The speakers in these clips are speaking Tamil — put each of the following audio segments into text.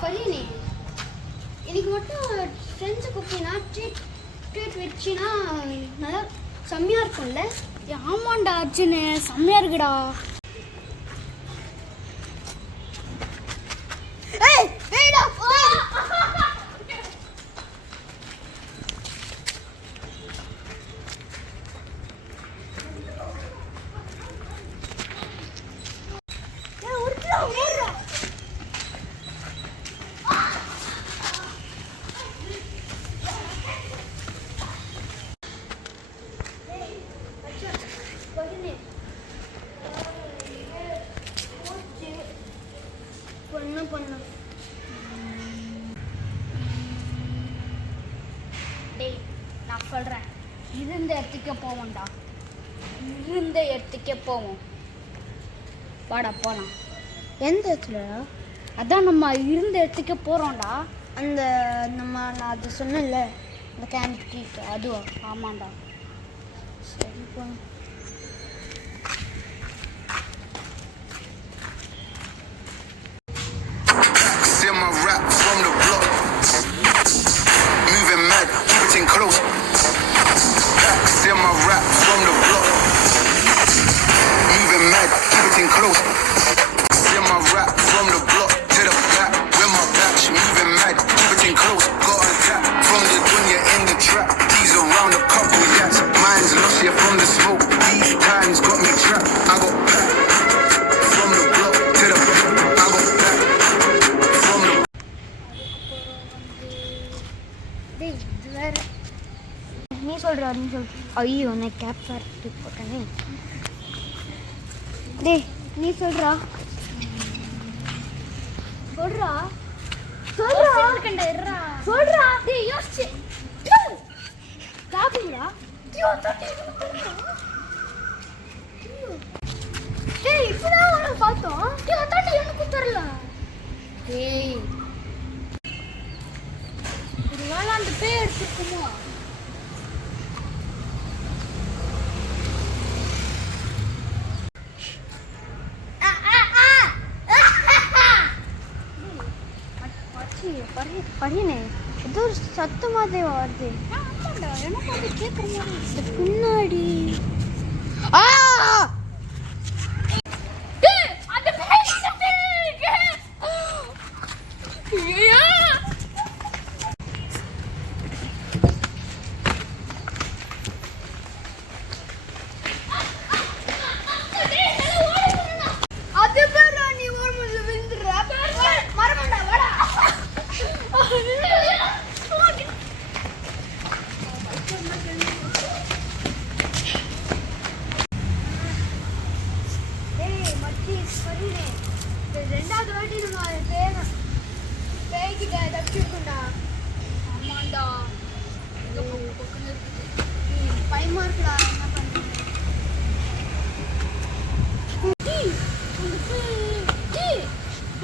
ஃபரீனே இன்னைக்கு மட்டும் ஃப்ரெண்ட்ஸை கூப்பிட்டீங்கன்னா ட்ரீட் வச்சுன்னா நல்லா செம்மையாக இருக்கும்ல. ஆமாண்டா அர்ஜுனு, செம்மையாக இருக்குடா. டேய் நான் சொல்கிறேன், இருந்த இடத்துக்கே போவோம்டா. இருந்த இடத்துக்கே போவோம். வாடா போகலாம். எந்த இடத்துலடா? அதான் நம்ம இருந்த இடத்துக்கே போகிறோம்டா. நான் அது சொன்னேன்ல, இந்த கேண்டீன் அதுவா? ஆமாண்டா. சரி போகலாம். Close. Still my rap from the block. Moving mad, everything close. Still my rap from the block to the back. With my back, she moving mad, everything close. Got a tap from the dunya in the trap. These around a couple yaks. Mine's lost here from the smoke. These times got me trapped. I got back from the block to the back. I got back from the. டேய் இது வேற. நீ சொல்ற. ஐயோ நான் கேப் பார்த்து போட்டேனே. டேய் நீ சொல்றா. சொல்றா. டேய் யோசிச்சு காப்புடா. டேய் இப்பதான் அவனை பார்த்தோம். அதாண்டி எனக்கு தெரியல. டேய் ஒருவேளை அந்த பேய் எடுத்துக்குமோ? பரியனே ஏதோ ஒரு சத்து மாதிரி வருது. ஆமாண்டா, எனக்கு அது கேட்குற மாதிரி பின்னாடி. ரெண்டாவது வாட்டி பேய்கிட்ட தப்பிச்சிருக்கோம்டா. ஆமாண்டா, பயமா இருக்குடா. என்ன பண்றது?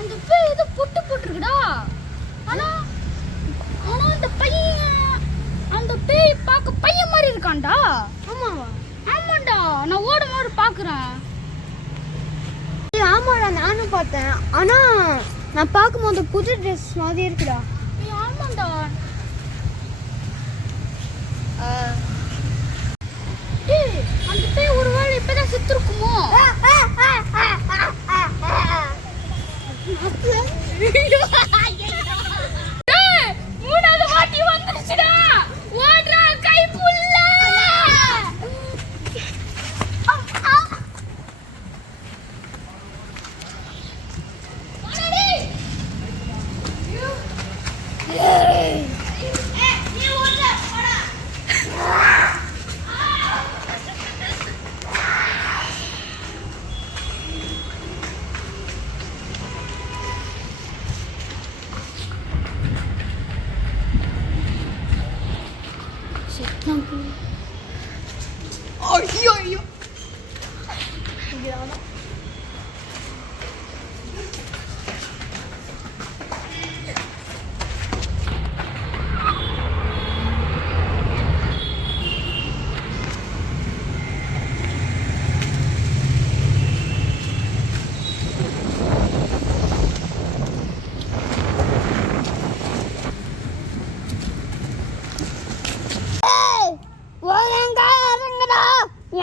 அந்த பேய் ஏதோ புட்டு போட்டுருக்குடா. ஆனா அந்த பேய் பார்க்க பையன் மாதிரி இருக்கான்டா. ஆமாவா? ஆமாண்டா, நான் ஓட பார்க்குறேன். ஆமாடா நானும் பார்த்தேன். ஆனா நான் பார்க்கும்போது புது ட்ரெஸ் மாதிரி இருக்குடா. ஆமாண்டா. அந்த பேய் ஒருவேளை இப்பதான் செத்துருக்குமோ? மூணாவது வாட்டி வந்துருச்சுடா. ஓடுறா கை புல்ல.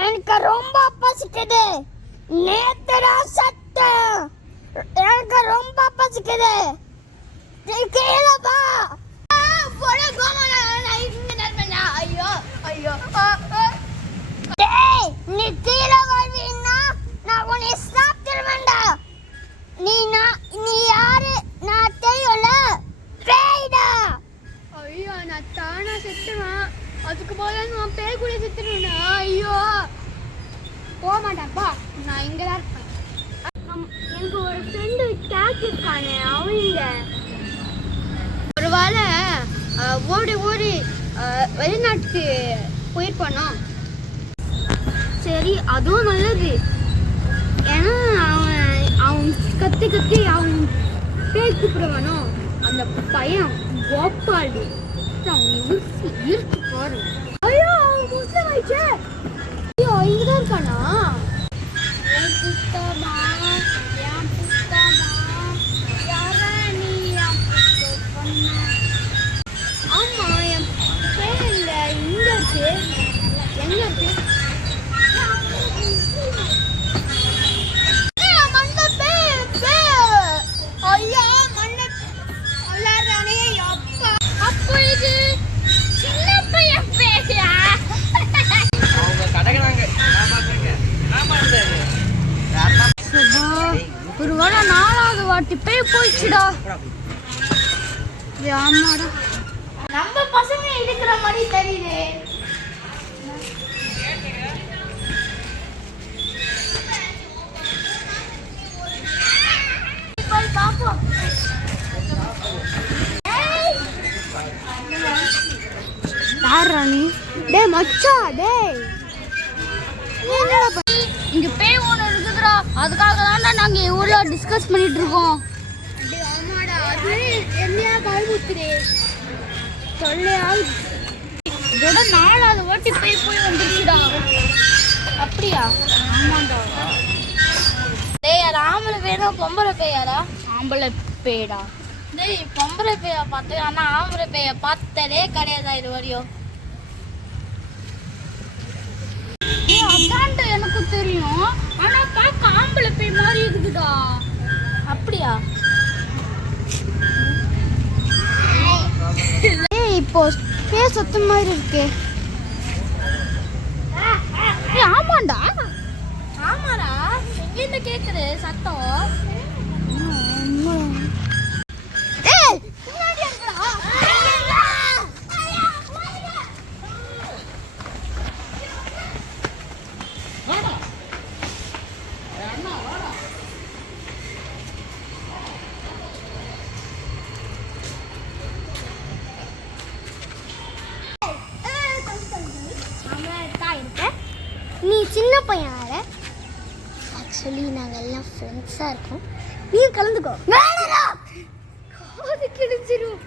எனக்கு ரொம்ப பசிக்குது. நேத்துடா சத்தம். எனக்கு ரொம்ப பசிக்குது. கீழே வா. ஐயோ ஐயோ. டேய், நீ கீழே வருவீன்னா நான் உன்னை சாப்பிட்டுருவேன்டா. நீ யாரு நான் தெரியும்ல, பேய்டா. ஐயோ நான் தானா செத்துவேன். அதுக்கு போல நான் பேய் கூட செத்துருவேனா? ஐயோ போக மாட்டேன்ப்பா, நான் இங்கே தான் இருப்பேன். எனக்கு ஒரு ஃப்ரெண்டு கேக் இருக்கானே, அவங்க ஒரு வேளை ஓடி ஓடி வெளிநாட்டுக்கு போயிருப்பானோ? சரி, அதுவும் நல்லது. ஏன்னா அவன் கத்தி கத்தி அவன் பேய் கூப்பிடுவானோ, அந்த பையன் கோப்பாடு அவன் இருக்கு பாரு. ஐயோ அவன் முஸ்லிம் ஆயிடுச்சே. ஐயோ இங்கதான் இருக்கானா? என் புத்தமா யாரா நீ என் புத்த பொண்ணு? ஆமா என் பேர் இல்ல, இங்க இருக்கு. எங்க இருக்கு? ஒரு வேளை 4வது வாட்டி பேய் போயிடுச்சுடா. ஆமாடா, நம்ம பசங்க இருக்கிற மாதிரி தெரியுது. போய் பாப்போம். யாரா நீ? டேய் மச்சா, டேய் இங்க பேய் ஒன்று இருக்குதுடா. அதுக்காக தான்டா நாங்க இவ்வளோ டிஸ்கஸ் பண்ணிட்டு இருக்கோம். ஆமாடா, அது என்னையா பயமுத்துறே சொல்லையா? இதோட 4வது வாட்டி பேய் போய் வந்துருச்சுடா. அப்படியா? ஆமாண்டா. டேய் அது ஆம்பளை பேயா பொம்பளை பேயாடா? ஆம்பளை பேடா. டேய் பொம்பளை பேயா பார்த்து, ஆனால் ஆம்பளை பேயை பார்த்ததே கிடையாதா இது வரையும்? அதான்டா எனக்கு தெரியும், ஆனா பார்க்க ஆம்பளை பேய் மாதிரி இருக்குதுடா. அப்படியா? ஏய் இப்போ பேய் சத்த மாதிரி இருக்கு. ஆமாண்டா, ஆமாடா. எங்கிட்ட கேக்குது சத்தம். ஏய் நீ சின்ன பையனால ஆக்சுவலி நாங்கள் எல்லாம் ஃப்ரெண்ட்ஸாக இருக்கோம். நீ கலந்துக்கோ. அது கிடைச்சிரும்.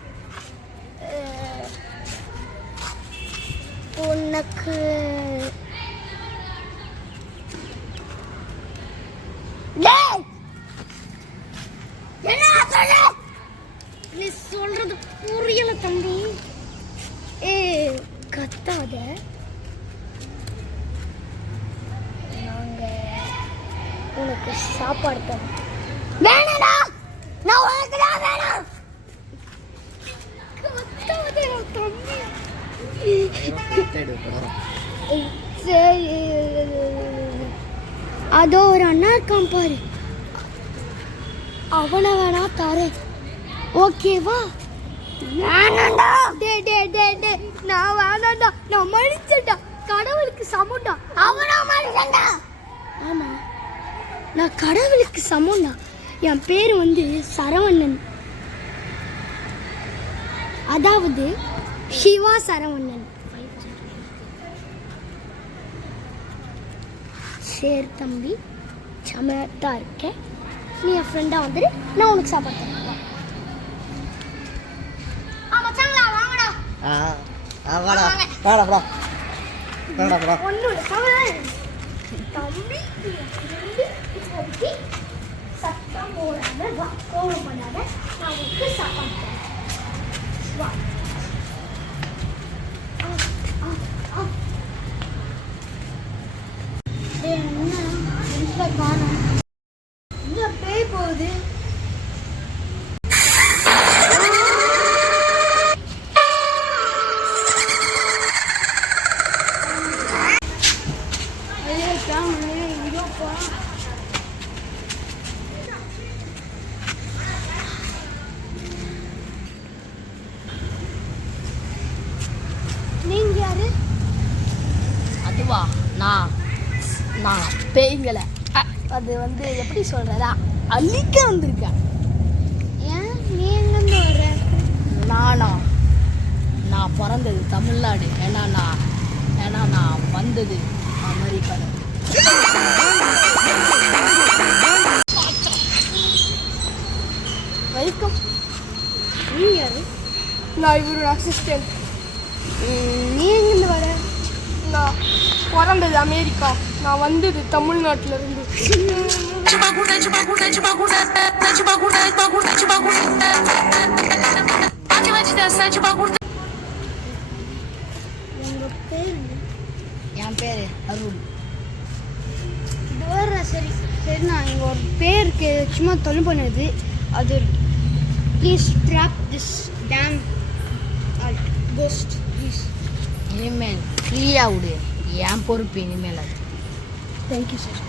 உனக்கு என்ன சொல்ல? நீ சொல்றது புரியல தம்பி. ஏ கத்தாத. உனக்கு சாப்பாடு தரும். வேணாடா, நான் உனக்கு தான் வேணும். அதோ ஒரு அண்ணா இருக்கான் பாரு, அவனை வேணா தரேன். ஓகேவா? வேணாண்டா. டே டே டே டே நான் வேணாண்டா, நான் மனுஷன்டா, கடவுளுக்கு சமம்டா. அவனா மனுஷன்டா. ஆமா, நான் கடவுளுக்கு சமம்டா. என் பேர் வந்து சரவணன், அதாவது சிவா சரவணன். சரி தம்பி, சமத்தா இருக்கேன். நீ என் ஃப்ரெண்டாக வந்துடு, நான் உனக்கு சாப்பாடு தரேன். மச்சாங்களா வாங்கடா. வாடா வாடா வாடா வாடா வாடா. ஒன்றும் இல்லை தம்பி, இப்போதைக்கு சத்தம் போடாத, வா, கோவம் பண்ணாத, நான் உனக்கு சாப்பாடு தரேன். வா. படத்தில் காணும். இந்த பேய் போகுது. நீங்க யாரு? அதுவா நான் பேய்களை அது வந்து எப்படி சொல்றதா அழிக்க வந்திருக்கேன். ஏன் நீ எங்கேருந்து வர? நான் பிறந்தது தமிழ்நாடு. ஏன்னா நான் வந்தது அமெரிக்கால. வெல்கம். நீ யாரு? நான் இவரோட அசிஸ்டன்ட். நீ எங்கேருந்து வர? நான் பிறந்தது அமெரிக்கா. நான் வந்தது தமிழ்நாட்டில இருந்து. உங்க பேர் என்ன? என் பேரு அருள். இது வேற. சரி நான் இங்கே ஒரு பேருக்கு சும்மா தொலை பண்ணுது. அது please drop this damn ghost please. இனிமேல் ஃப்ரீயா விடு. என் பொறுப்பு இனிமேல் அது. Thank you sir.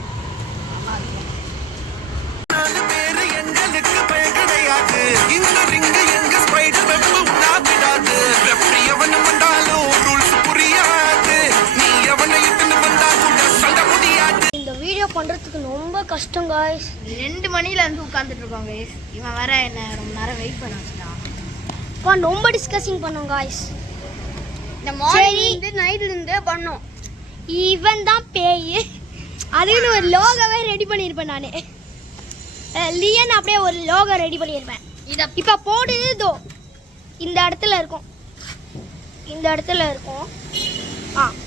இந்த வீடியோ பண்ணுறதுக்கு ரொம்ப கஷ்டம் காய்ஸ். 2 மணில இருந்து உட்காந்துட்டு இருக்கோம் guys. இவன் வேற என்ன ரொம்ப நேரம் வெயிட் பண்ண வச்சுட்டான். இப்போ ரொம்ப டிஸ்கஸிங் பண்ணோம் காய்ஸ். இந்த மார்னிங் நைட்லேருந்தே பண்ணோம். இவன் தான் பேய். அதுன்னு ஒரு லோகோவே ரெடி பண்ணியிருப்பேன் நான். லியன் அப்படியே ஒரு லோகோ ரெடி பண்ணியிருப்பேன். இப்போ போடுது இதோ இந்த இடத்துல இருக்கும்.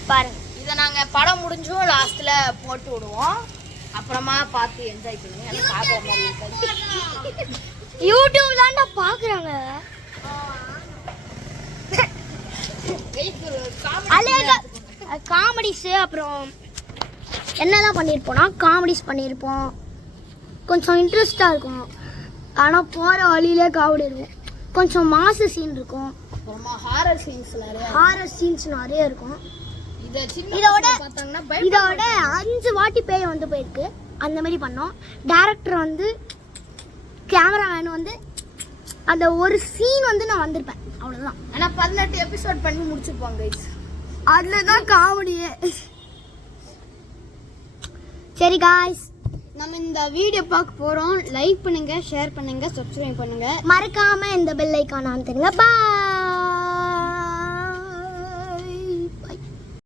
பாருங்க. இதை நாங்கள் படம் முடிஞ்சும் லாஸ்ட்டில் போட்டு விடுவோம். அப்புறமா பார்த்து என்ஜாய் பண்ணுவோம். எனக்கு பார்க்குற மாதிரி இருக்காது. யூடியூப் தான்டா பார்க்குறாங்க. காமெடிஸு அப்புறம் என்னெல்லாம் பண்ணியிருப்போம்னா காமெடிஸ் பண்ணியிருப்போம். கொஞ்சம் இன்ட்ரெஸ்டாக இருக்கும். ஆனால் போகிற வழியிலே காமெடி இருக்கும். கொஞ்சம் மாசு சீன் இருக்கும். அப்புறமா ஹாரர் சீன்ஸ் நிறைய இருக்கும். இதோட 5 வாட்டி பேய் வந்து போயிருக்கு. அந்த மாதிரி பண்ணோம். டேரக்டர் வந்து கேமராமேன் வந்து அந்த ஒரு சீன் வந்து நான் வந்திருப்பேன். அவ்வளோதான். ஆனால் 18 எபிசோட் பண்ணி முடிச்சிருப்போம் கைஸ். அதில் தான் காமெடியே. சரி காய்ஸ், நம்ம இந்த வீடியோ பார்க்க போகிறோம். லைக் பண்ணுங்கள், ஷேர் பண்ணுங்கள், சப்ஸ்கிரைப் பண்ணுங்கள். மறக்காமல் இந்த பெல் ஐக்கான் ஆன் பண்ணுங்க. பாய்.